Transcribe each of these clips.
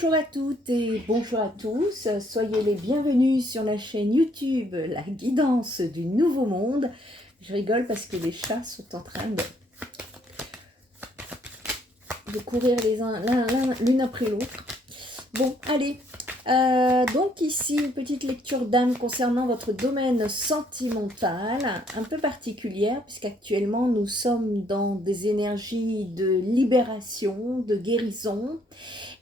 Bonjour à toutes et bonjour à tous, soyez les bienvenus sur la chaîne YouTube La Guidance du Nouveau Monde. Je rigole parce que les chats sont en train de courir l'une après l'autre. Bon, allez, donc ici une petite lecture d'âme concernant votre domaine sentimental, un peu particulière puisqu'actuellement nous sommes dans des énergies de libération, de guérison.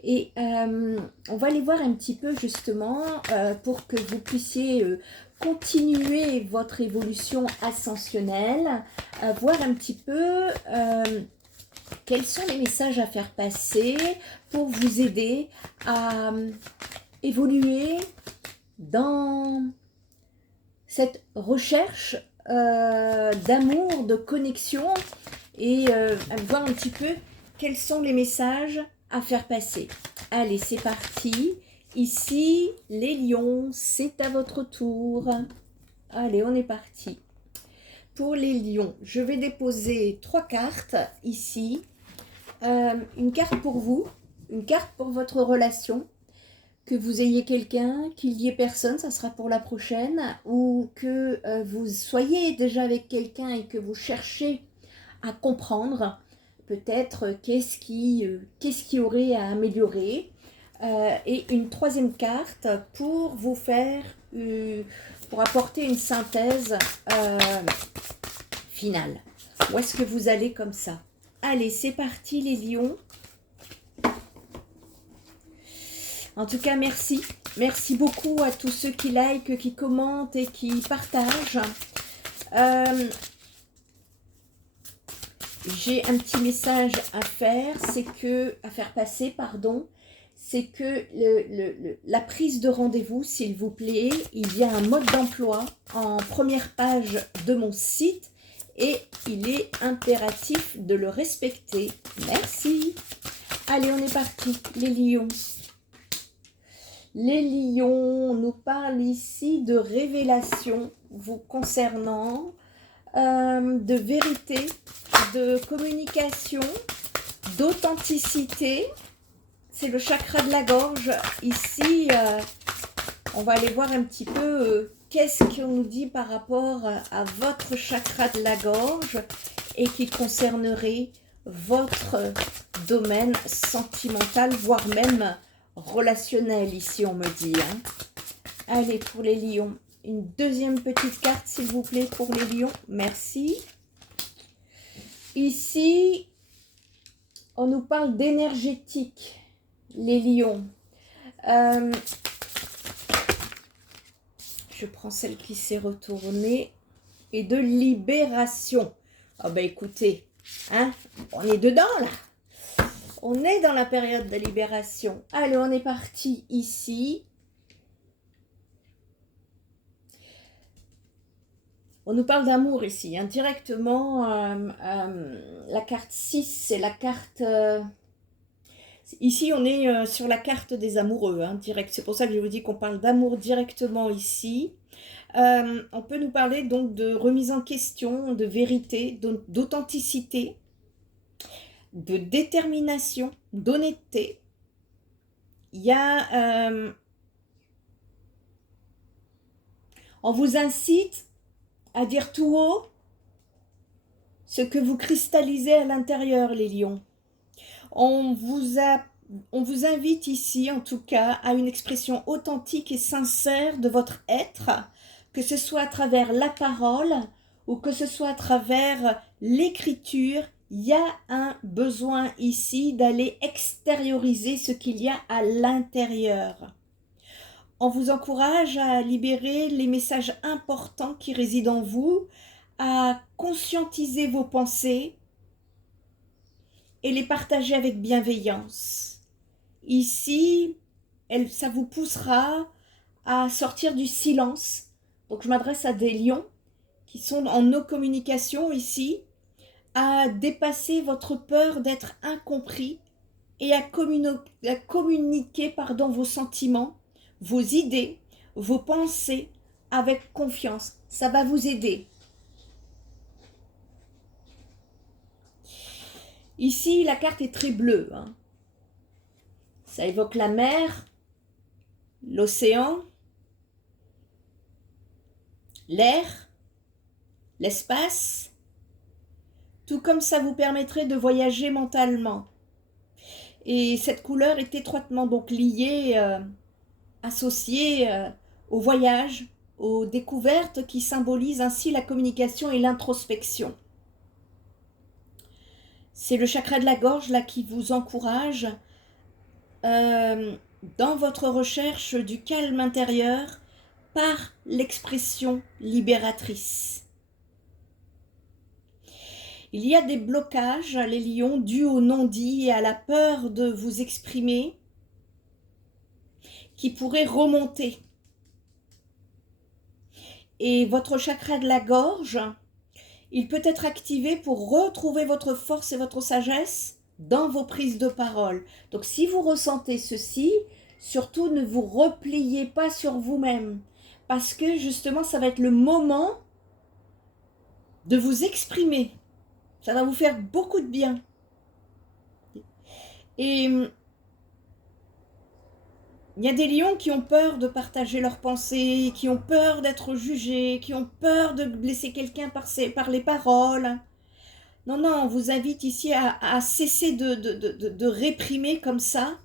Et on va aller voir un petit peu justement pour que vous puissiez continuer votre évolution ascensionnelle, voir un petit peu quels sont les messages à faire passer pour vous aider à évoluer dans cette recherche d'amour, de connexion et voir un petit peu quels sont les messages à faire passer. Allez, c'est parti. Ici, les lions, c'est à votre tour. Allez, on est parti. Pour les lions, je vais déposer 3 cartes ici. Une carte pour vous, une carte pour votre relation. Que vous ayez quelqu'un, qu'il y ait personne, ça sera pour la prochaine. Ou que vous soyez déjà avec quelqu'un et que vous cherchez à comprendre peut-être qu'est-ce qui aurait à améliorer. Et une 3e carte pour vous faire, pour apporter une synthèse finale. Où est-ce que vous allez comme ça? Allez, c'est parti les lions. En tout cas, merci. Merci beaucoup à tous ceux qui likent, qui commentent et qui partagent. J'ai un petit message à faire, à faire passer, c'est que la prise de rendez-vous, s'il vous plaît, il y a un mode d'emploi en première page de mon site et il est impératif de le respecter. Merci. Allez, on est parti, les lions. Les lions, on nous parle ici de révélation vous concernant, de vérité, de communication, d'authenticité. C'est le chakra de la gorge. Ici, on va aller voir un petit peu qu'est-ce qu'on nous dit par rapport à votre chakra de la gorge et qui concernerait votre domaine sentimental, voire même relationnel, ici on me dit. Allez, pour les lions, une 2e petite carte s'il vous plaît pour les lions, merci. Ici, on nous parle d'énergétique, les lions. Je prends celle qui s'est retournée. Et de libération. Ah ben écoutez, on est dedans là. On est dans la période de libération. Allez, on est parti ici. On nous parle d'amour ici. Directement, la carte 6, c'est la carte... ici, on est sur la carte des amoureux. Direct. C'est pour ça que je vous dis qu'on parle d'amour directement ici. On peut nous parler donc de remise en question, de vérité, d'authenticité, de détermination, d'honnêteté. Il y a... on vous incite à dire tout haut ce que vous cristallisez à l'intérieur, les lions. On vous invite ici, en tout cas, à une expression authentique et sincère de votre être, que ce soit à travers la parole ou que ce soit à travers l'écriture. Il y a un besoin ici d'aller extérioriser ce qu'il y a à l'intérieur. On vous encourage à libérer les messages importants qui résident en vous, à conscientiser vos pensées et les partager avec bienveillance. Ici, ça vous poussera à sortir du silence. Donc je m'adresse à des lions qui sont en nos communications ici, à dépasser votre peur d'être incompris et à communiquer vos sentiments, vos idées, vos pensées avec confiance. Ça va vous aider. Ici, la carte est très bleue. Ça évoque la mer, l'océan, l'air, l'espace, tout comme ça vous permettrait de voyager mentalement. Et cette couleur est étroitement donc liée, associée au voyage, aux découvertes qui symbolisent ainsi la communication et l'introspection. C'est le chakra de la gorge là qui vous encourage dans votre recherche du calme intérieur par l'expression libératrice. Il y a des blocages, les lions, dus au non-dit et à la peur de vous exprimer, qui pourraient remonter. Et votre chakra de la gorge, il peut être activé pour retrouver votre force et votre sagesse dans vos prises de parole. Donc si vous ressentez ceci, surtout ne vous repliez pas sur vous-même, parce que justement ça va être le moment de vous exprimer. Ça va vous faire beaucoup de bien. Et il y a des lions qui ont peur de partager leurs pensées, qui ont peur d'être jugés, qui ont peur de blesser quelqu'un par les paroles. Non, non, on vous invite ici à cesser de réprimer comme ça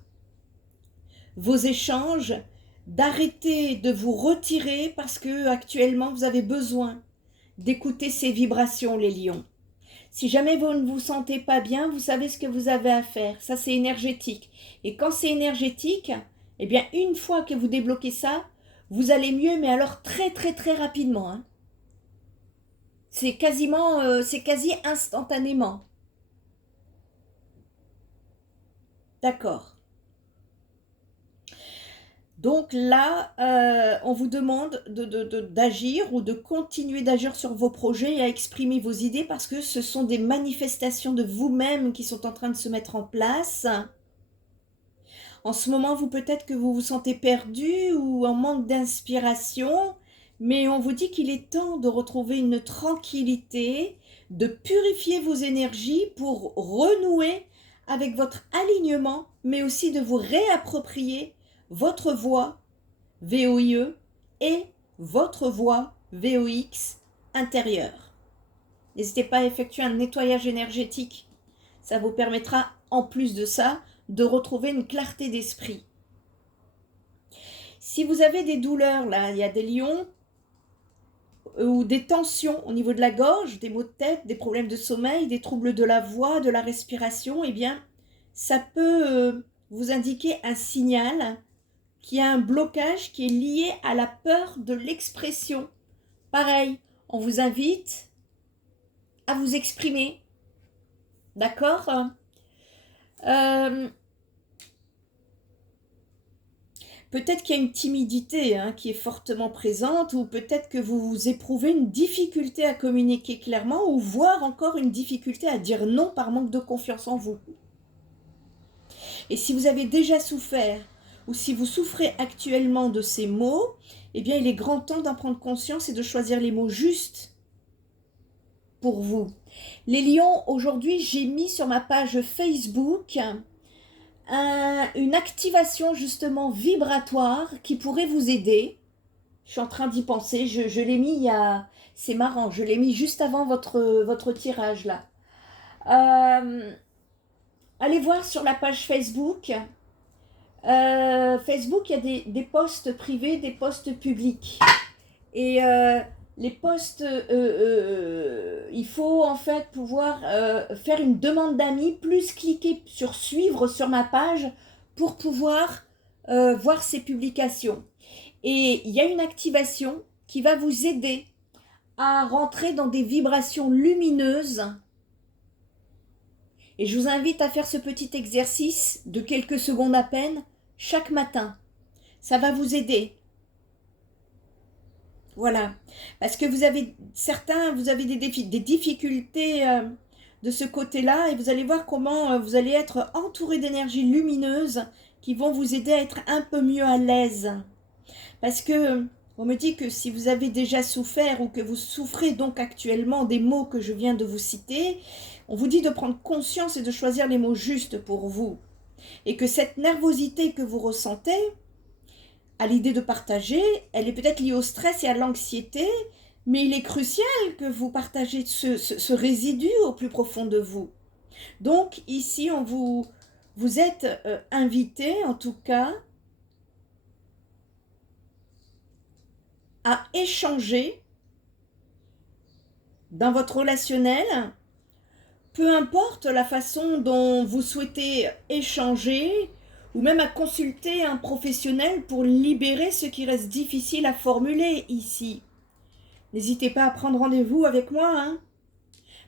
vos échanges, d'arrêter de vous retirer parce que actuellement vous avez besoin d'écouter ces vibrations, les lions. Si jamais vous ne vous sentez pas bien, vous savez ce que vous avez à faire. Ça, c'est énergétique. Et quand c'est énergétique, eh bien, une fois que vous débloquez ça, vous allez mieux, mais alors très, très, très rapidement. Hein. C'est quasi instantanément. D'accord. Donc là, on vous demande d'agir ou de continuer d'agir sur vos projets et à exprimer vos idées parce que ce sont des manifestations de vous-même qui sont en train de se mettre en place. En ce moment, peut-être que vous vous sentez perdu ou en manque d'inspiration, mais on vous dit qu'il est temps de retrouver une tranquillité, de purifier vos énergies pour renouer avec votre alignement, mais aussi de vous réapproprier votre voix VOIE et votre voix VOX intérieure. N'hésitez pas à effectuer un nettoyage énergétique. Ça vous permettra, en plus de ça, de retrouver une clarté d'esprit. Si vous avez des douleurs, là, il y a des lions ou des tensions au niveau de la gorge, des maux de tête, des problèmes de sommeil, des troubles de la voix, de la respiration, eh bien, ça peut vous indiquer un signal qu'il y a un blocage qui est lié à la peur de l'expression. Pareil, on vous invite à vous exprimer. D'accord ? Peut-être qu'il y a une timidité qui est fortement présente, ou peut-être que vous éprouvez une difficulté à communiquer clairement, ou voire encore une difficulté à dire non par manque de confiance en vous. Et si vous avez déjà souffert, ou si vous souffrez actuellement de ces mots, eh bien il est grand temps d'en prendre conscience et de choisir les mots justes pour vous. Les lions, aujourd'hui, j'ai mis sur ma page Facebook une activation justement vibratoire qui pourrait vous aider. Je suis en train d'y penser, je l'ai mis il y a... C'est marrant, je l'ai mis juste avant votre tirage là. Allez voir sur la page Facebook. Facebook, il y a des posts privés, des posts publics. Et les posts, il faut en fait pouvoir faire une demande d'amis, plus cliquer sur suivre sur ma page pour pouvoir voir ces publications. Et il y a une activation qui va vous aider à rentrer dans des vibrations lumineuses. Et je vous invite à faire ce petit exercice de quelques secondes à peine chaque matin. Ça va vous aider. Voilà. Parce que vous avez des difficultés de ce côté-là et vous allez voir comment vous allez être entouré d'énergies lumineuses qui vont vous aider à être un peu mieux à l'aise. Parce que on me dit que si vous avez déjà souffert ou que vous souffrez donc actuellement des mots que je viens de vous citer, on vous dit de prendre conscience et de choisir les mots justes pour vous. Et que cette nervosité que vous ressentez, à l'idée de partager, elle est peut-être liée au stress et à l'anxiété, mais il est crucial que vous partagez ce résidu au plus profond de vous. Donc ici, vous êtes invité, en tout cas, à échanger dans votre relationnel, peu importe la façon dont vous souhaitez échanger, ou même à consulter un professionnel pour libérer ce qui reste difficile à formuler ici. N'hésitez pas à prendre rendez-vous avec moi, hein,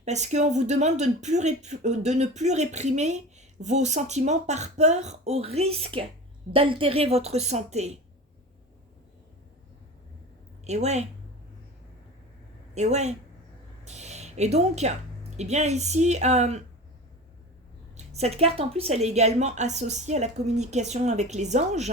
parce qu'on vous demande de ne plus réprimer vos sentiments par peur au risque d'altérer votre santé. Et ouais. Et ouais. Et donc, eh bien ici, cette carte en plus, elle est également associée à la communication avec les anges,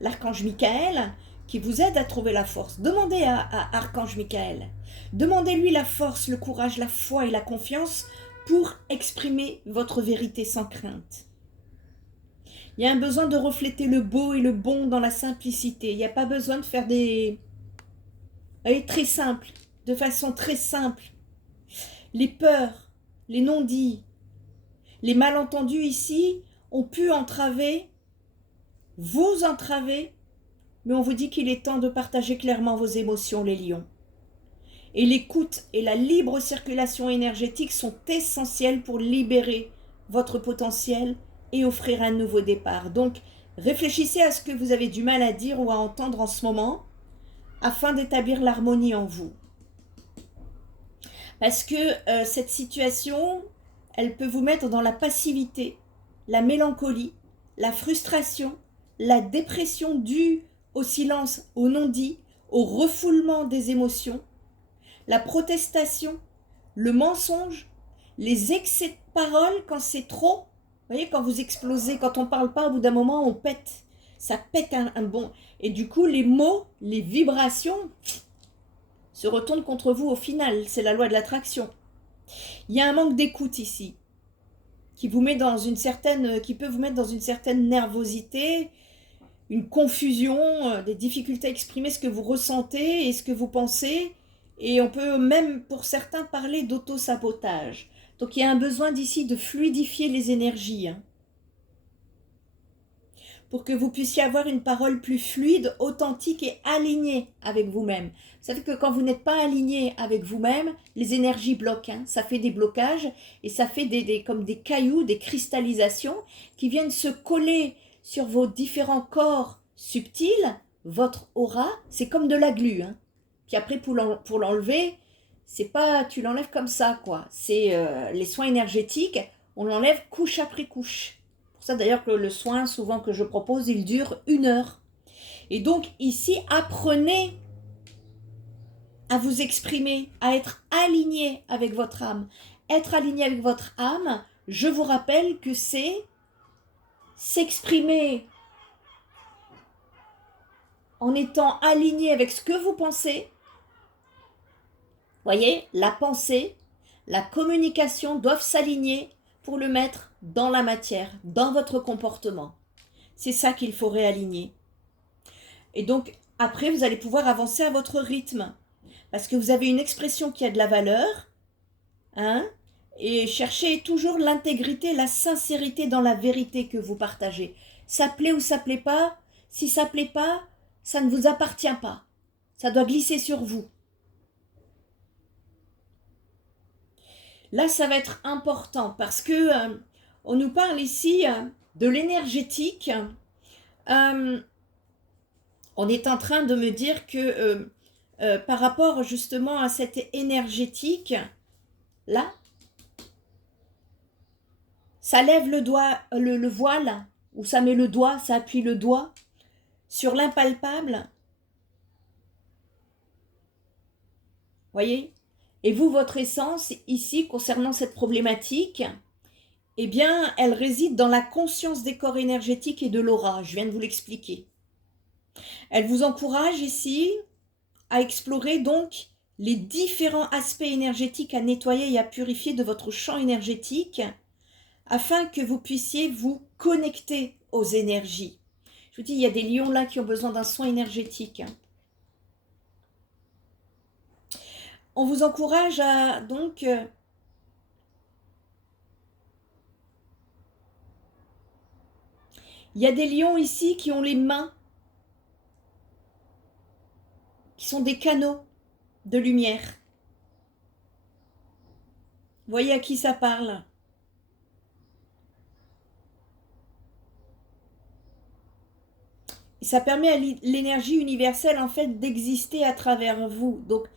l'archange Michael, qui vous aide à trouver la force. Demandez à archange Michael, demandez-lui la force, le courage, la foi et la confiance pour exprimer votre vérité sans crainte. Il y a un besoin de refléter le beau et le bon dans la simplicité. Il n'y a pas besoin de faire des... très simple, de façon très simple. Les peurs, les non-dits, les malentendus ici ont pu vous entraver, mais on vous dit qu'il est temps de partager clairement vos émotions, les lions. Et l'écoute et la libre circulation énergétique sont essentielles pour libérer votre potentiel et offrir un nouveau départ. Donc, réfléchissez à ce que vous avez du mal à dire ou à entendre en ce moment, afin d'établir l'harmonie en vous. Parce que cette situation, elle peut vous mettre dans la passivité, la mélancolie, la frustration, la dépression due au silence, au non-dit, au refoulement des émotions, la protestation, le mensonge, les excès de parole quand c'est trop. Vous voyez, quand vous explosez, quand on ne parle pas, au bout d'un moment, on pète. Ça pète un bon... Et du coup, les mots, les vibrations se retournent contre vous au final. C'est la loi de l'attraction. Il y a un manque d'écoute ici, qui peut vous mettre dans une certaine nervosité, une confusion, des difficultés à exprimer ce que vous ressentez et ce que vous pensez. Et on peut même, pour certains, parler d'auto-sabotage. Donc il y a un besoin d'ici de fluidifier les énergies, hein, pour que vous puissiez avoir une parole plus fluide, authentique et alignée avec vous-même. Vous savez que quand vous n'êtes pas aligné avec vous-même, les énergies bloquent, hein, ça fait des blocages et ça fait comme des cailloux, des cristallisations qui viennent se coller sur vos différents corps subtils. Votre aura, c'est comme de la glu, hein. Puis après, pour l'enlever, c'est pas, tu l'enlèves comme ça, quoi. C'est les soins énergétiques, on l'enlève couche après couche. Pour ça, d'ailleurs, que le soin, souvent que je propose, il dure 1 heure. Et donc, ici, apprenez à vous exprimer, à être aligné avec votre âme. Être aligné avec votre âme, je vous rappelle que c'est s'exprimer en étant aligné avec ce que vous pensez. Voyez, la pensée, la communication doivent s'aligner pour le mettre dans la matière, dans votre comportement. C'est ça qu'il faut réaligner. Et donc, après, vous allez pouvoir avancer à votre rythme. Parce que vous avez une expression qui a de la valeur, hein, et cherchez toujours l'intégrité, la sincérité dans la vérité que vous partagez. Ça plaît ou ça plaît pas. Si ça plaît pas, ça ne vous appartient pas. Ça doit glisser sur vous. Là, ça va être important parce que on nous parle ici de l'énergétique. On est en train de me dire que par rapport justement à cette énergétique, là, ça lève le doigt, le voile, ou ça met le doigt, ça appuie le doigt sur l'impalpable. Voyez ? Et vous, votre essence, ici, concernant cette problématique, eh bien, elle réside dans la conscience des corps énergétiques et de l'aura. Je viens de vous l'expliquer. Elle vous encourage ici à explorer donc les différents aspects énergétiques à nettoyer et à purifier de votre champ énergétique afin que vous puissiez vous connecter aux énergies. Je vous dis, il y a des lions là qui ont besoin d'un soin énergétique. On vous encourage à donc il y a des lions ici qui ont les mains, qui sont des canaux de lumière. Vous voyez à qui ça parle? Et ça permet à l'énergie universelle en fait d'exister à travers vous. Donc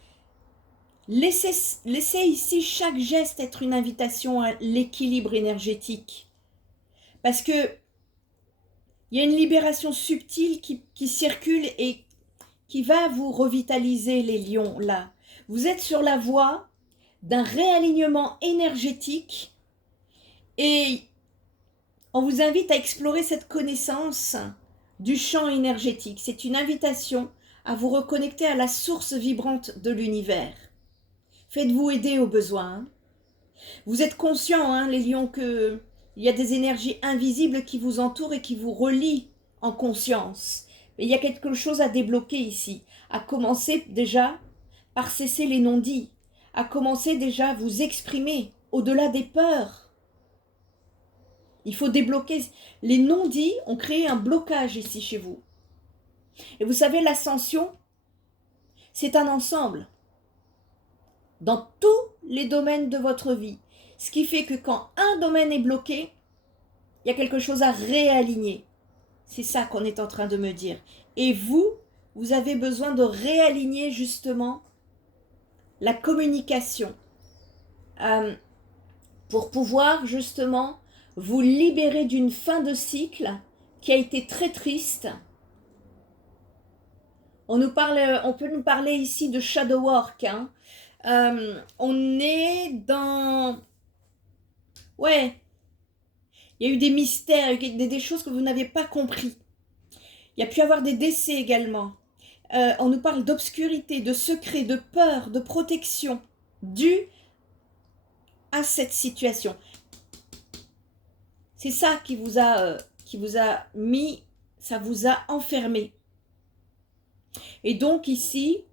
laissez ici chaque geste être une invitation à l'équilibre énergétique. Parce que il y a une libération subtile qui circule et qui va vous revitaliser les lions là. Vous êtes sur la voie d'un réalignement énergétique et on vous invite à explorer cette connaissance du champ énergétique. C'est une invitation à vous reconnecter à la source vibrante de l'univers. Faites-vous aider au besoin. Vous êtes conscients, hein, les lions, qu'il y a des énergies invisibles qui vous entourent et qui vous relient en conscience. Mais il y a quelque chose à débloquer ici. À commencer déjà par cesser les non-dits. À commencer déjà à vous exprimer au-delà des peurs. Il faut débloquer. Les non-dits ont créé un blocage ici chez vous. Et vous savez, l'ascension, c'est un ensemble. Dans tous les domaines de votre vie. Ce qui fait que quand un domaine est bloqué, il y a quelque chose à réaligner. C'est ça qu'on est en train de me dire. Et vous avez besoin de réaligner justement la communication pour pouvoir justement vous libérer d'une fin de cycle qui a été très triste. On peut nous parler ici de shadow work. Hein. On est dans... Ouais, il y a eu des mystères, des choses que vous n'avez pas compris. Il y a pu y avoir des décès également. On nous parle d'obscurité, de secret, de peur, de protection, dû à cette situation. C'est ça qui vous a mis, ça vous a enfermé. Et donc ici,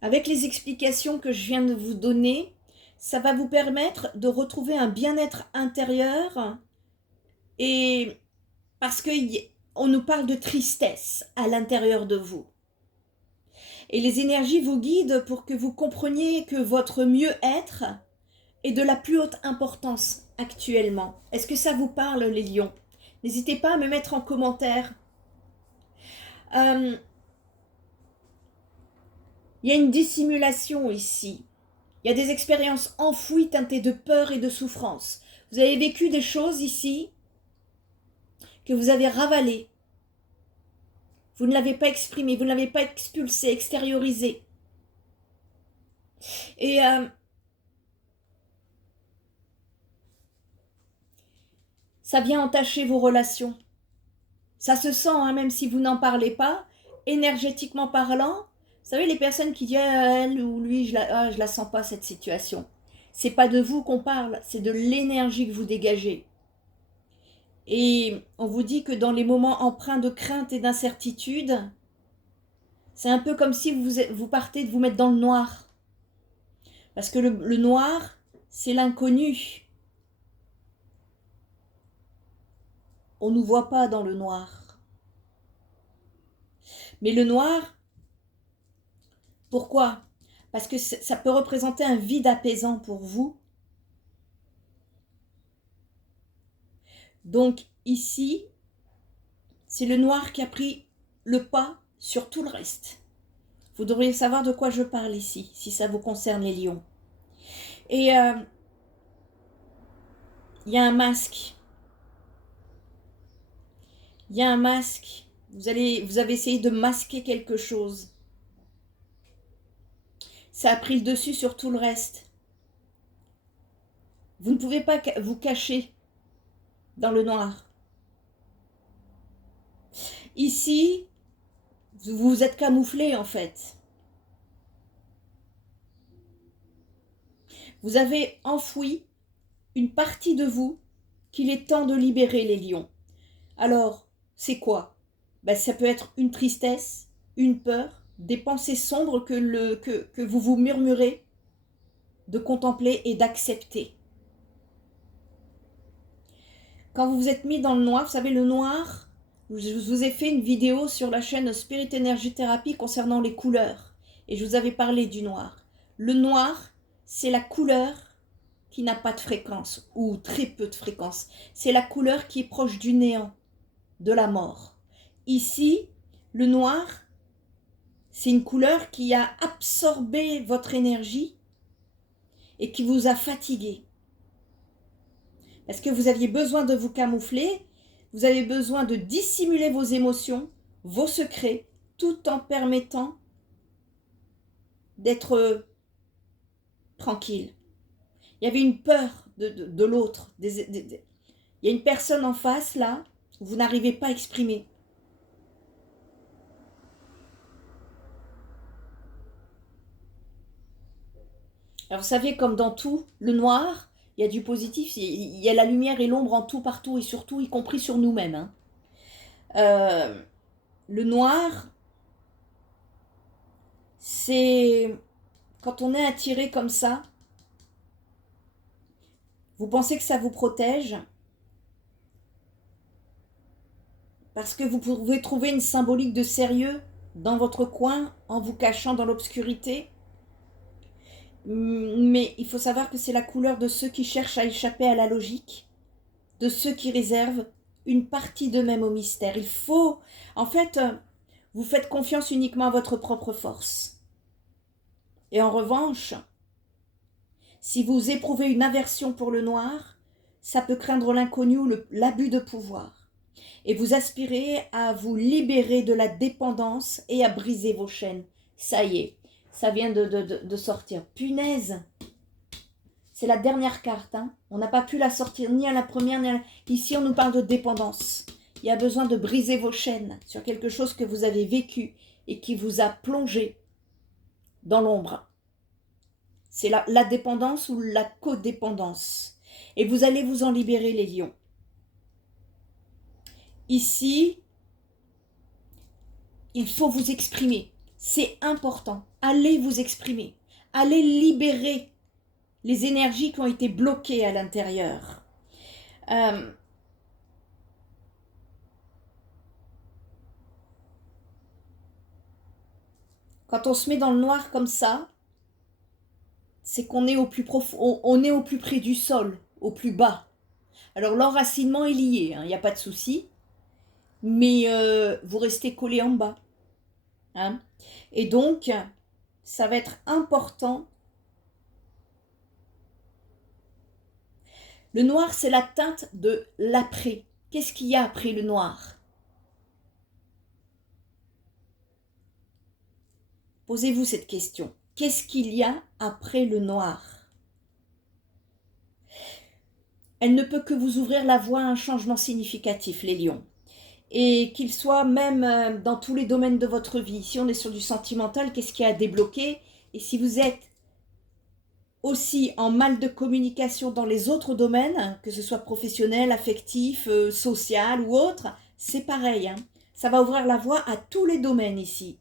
avec les explications que je viens de vous donner, ça va vous permettre de retrouver un bien-être intérieur. Et parce qu'on nous parle de tristesse à l'intérieur de vous. Et les énergies vous guident pour que vous compreniez que votre mieux-être est de la plus haute importance actuellement. Est-ce que ça vous parle, les lions? N'hésitez pas à me mettre en commentaire. Il y a une dissimulation ici. Il y a des expériences enfouies teintées de peur et de souffrance. Vous avez vécu des choses ici que vous avez ravalées. Vous ne l'avez pas exprimé, vous ne l'avez pas expulsé, extériorisé. Et ça vient entacher vos relations. Ça se sent, hein, même si vous n'en parlez pas, énergétiquement parlant. Vous savez, les personnes qui disent elle ou lui, je la sens pas cette situation. C'est pas de vous qu'on parle, c'est de l'énergie que vous dégagez. Et on vous dit que dans les moments empreints de crainte et d'incertitude, c'est un peu comme si vous partez de vous mettre dans le noir. Parce que le noir, c'est l'inconnu. On ne nous voit pas dans le noir. Mais le noir, pourquoi? Parce que ça peut représenter un vide apaisant pour vous. Donc ici, c'est le noir qui a pris le pas sur tout le reste. Vous devriez savoir de quoi je parle ici, si ça vous concerne les lions. Et il y a un masque. Il y a un masque. Vous avez essayé de masquer quelque chose. Ça a pris le dessus sur tout le reste. Vous ne pouvez pas vous cacher dans le noir. Ici, vous vous êtes camouflé en fait. Vous avez enfoui une partie de vous qu'il est temps de libérer, les lions. Alors, c'est quoi? Ben, ça peut être une tristesse, une peur, des pensées sombres que vous vous murmurez, de contempler et d'accepter. Quand vous vous êtes mis dans le noir, vous savez, le noir, je vous ai fait une vidéo sur la chaîne Spirit Energy Therapy concernant les couleurs. Et je vous avais parlé du noir. Le noir, c'est la couleur qui n'a pas de fréquence, ou très peu de fréquence. C'est la couleur qui est proche du néant, de la mort. Ici, le noir, c'est une couleur qui a absorbé votre énergie et qui vous a fatigué. Parce que vous aviez besoin de vous camoufler, vous avez besoin de dissimuler vos émotions, vos secrets, tout en permettant d'être tranquille. Il y avait une peur de l'autre. Il y a une personne en face, là, où vous n'arrivez pas à exprimer. Alors vous savez, comme dans tout, le noir, il y a du positif, il y a la lumière et l'ombre en tout, partout et surtout, y compris sur nous-mêmes. Hein. Le noir, c'est quand on est attiré comme ça, vous pensez que ça vous protège parce que vous pouvez trouver une symbolique de sérieux dans votre coin en vous cachant dans l'obscurité. Mais il faut savoir que c'est la couleur de ceux qui cherchent à échapper à la logique, de ceux qui réservent une partie d'eux-mêmes au mystère. Il faut, en fait, vous faites confiance uniquement à votre propre force. Et en revanche, si vous éprouvez une aversion pour le noir, ça peut craindre l'inconnu ou l'abus de pouvoir. Et vous aspirez à vous libérer de la dépendance et à briser vos chaînes. Ça y est, ça vient de sortir. Punaise! C'est la dernière carte. Hein. On n'a pas pu la sortir ni à la première, ni à la... Ici, on nous parle de dépendance. Il y a besoin de briser vos chaînes sur quelque chose que vous avez vécu et qui vous a plongé dans l'ombre. C'est la dépendance ou la codépendance. Et vous allez vous en libérer, les lions. Ici, il faut vous exprimer. C'est important. Allez vous exprimer. Allez libérer les énergies qui ont été bloquées à l'intérieur. Quand on se met dans le noir comme ça, c'est qu'on est au plus profond, on est au plus près du sol, au plus bas. Alors l'enracinement est lié, hein, il n'y a pas de souci, mais vous restez collé en bas. Hein. Et donc, ça va être important. Le noir, c'est la teinte de l'après. Qu'est-ce qu'il y a après le noir? Posez-vous cette question. Qu'est-ce qu'il y a après le noir? Elle ne peut que vous ouvrir la voie à un changement significatif, les lions. Et qu'il soit même dans tous les domaines de votre vie. Si on est sur du sentimental, qu'est-ce qu'il y a à débloquer? Et si vous êtes aussi en mal de communication dans les autres domaines, que ce soit professionnel, affectif, social ou autre, c'est pareil. Hein. Ça va ouvrir la voie à tous les domaines ici.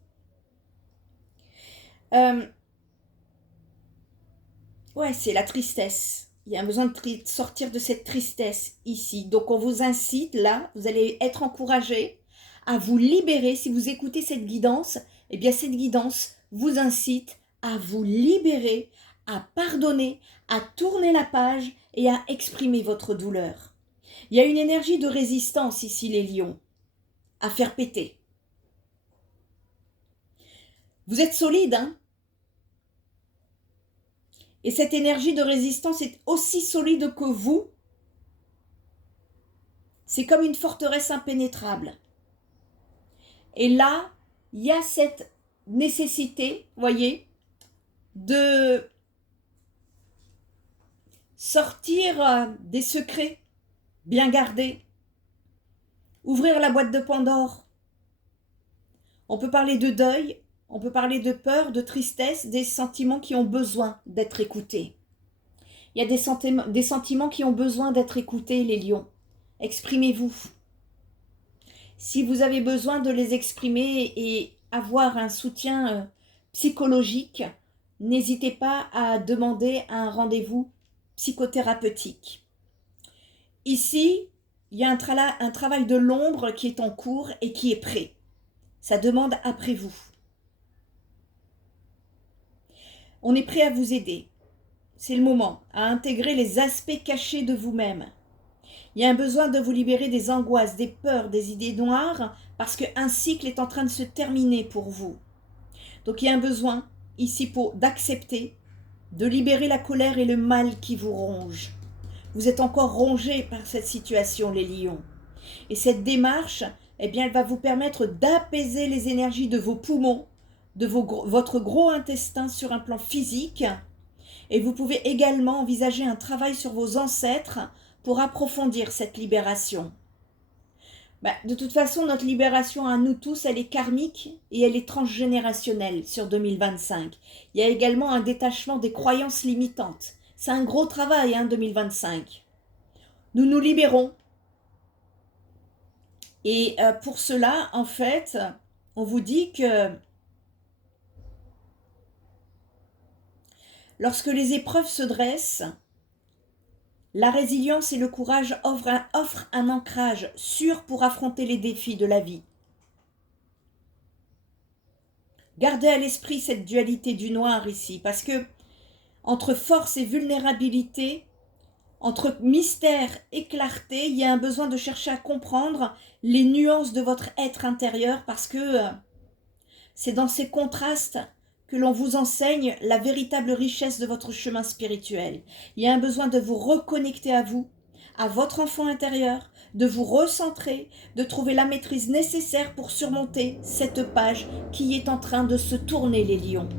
Ouais, c'est la tristesse. Il y a besoin de sortir de cette tristesse ici. Donc on vous incite là, vous allez être encouragé à vous libérer. Si vous écoutez cette guidance, eh bien cette guidance vous incite à vous libérer, à pardonner, à tourner la page et à exprimer votre douleur. Il y a une énergie de résistance ici, les lions, à faire péter. Vous êtes solide, hein? Et cette énergie de résistance est aussi solide que vous. C'est comme une forteresse impénétrable. Et là, il y a cette nécessité, voyez, de sortir des secrets bien gardés, ouvrir la boîte de Pandore. On peut parler de deuil, on peut parler de peur, de tristesse, des sentiments qui ont besoin d'être écoutés. Il y a des sentiments qui ont besoin d'être écoutés, les lions. Exprimez-vous. Si vous avez besoin de les exprimer et avoir un soutien psychologique, n'hésitez pas à demander un rendez-vous psychothérapeutique. Ici, il y a un travail de l'ombre qui est en cours et qui est prêt. Ça demande après vous. On est prêt à vous aider. C'est le moment, à intégrer les aspects cachés de vous-même. Il y a un besoin de vous libérer des angoisses, des peurs, des idées noires, parce qu'un cycle est en train de se terminer pour vous. Donc il y a un besoin ici d'accepter, de libérer la colère et le mal qui vous ronge. Vous êtes encore rongés par cette situation, les lions. Et cette démarche, eh bien, elle va vous permettre d'apaiser les énergies de vos poumons, de votre gros intestin sur un plan physique. Et vous pouvez également envisager un travail sur vos ancêtres pour approfondir cette libération. De toute façon, notre libération à nous tous, elle est karmique et elle est transgénérationnelle sur 2025. Il y a également un détachement des croyances limitantes. C'est un gros travail, 2025. Nous nous libérons. Et pour cela, en fait, on vous dit que lorsque les épreuves se dressent, la résilience et le courage offrent un ancrage sûr pour affronter les défis de la vie. Gardez à l'esprit cette dualité du noir ici, parce que entre force et vulnérabilité, entre mystère et clarté, il y a un besoin de chercher à comprendre les nuances de votre être intérieur, parce que c'est dans ces contrastes que l'on vous enseigne la véritable richesse de votre chemin spirituel. Il y a un besoin de vous reconnecter à vous, à votre enfant intérieur, de vous recentrer, de trouver la maîtrise nécessaire pour surmonter cette page qui est en train de se tourner, les lions.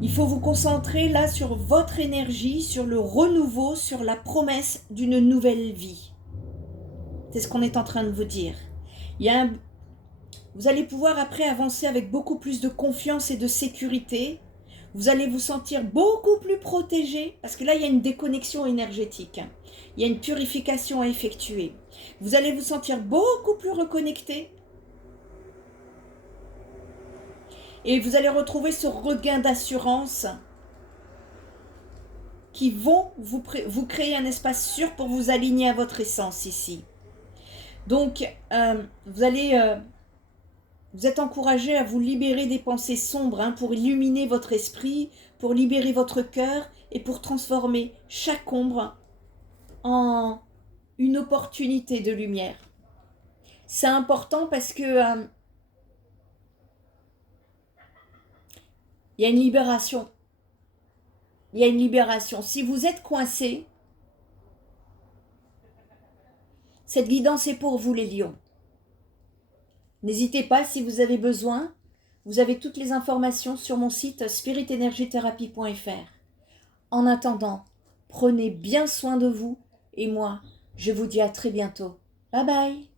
Il faut vous concentrer là sur votre énergie, sur le renouveau, sur la promesse d'une nouvelle vie. C'est ce qu'on est en train de vous dire. Vous allez pouvoir après avancer avec beaucoup plus de confiance et de sécurité. Vous allez vous sentir beaucoup plus protégé parce que là, il y a une déconnexion énergétique. Il y a une purification à effectuer. Vous allez vous sentir beaucoup plus reconnecté. Et vous allez retrouver ce regain d'assurance qui vont vous créer un espace sûr pour vous aligner à votre essence ici. Donc, vous êtes encouragé à vous libérer des pensées sombres pour illuminer votre esprit, pour libérer votre cœur et pour transformer chaque ombre en une opportunité de lumière. C'est important parce que il y a une libération. Il y a une libération. Si vous êtes coincé, cette guidance est pour vous, les lions. N'hésitez pas, si vous avez besoin, vous avez toutes les informations sur mon site spiritenergytherapy.fr. En attendant, prenez bien soin de vous et moi, je vous dis à très bientôt. Bye bye!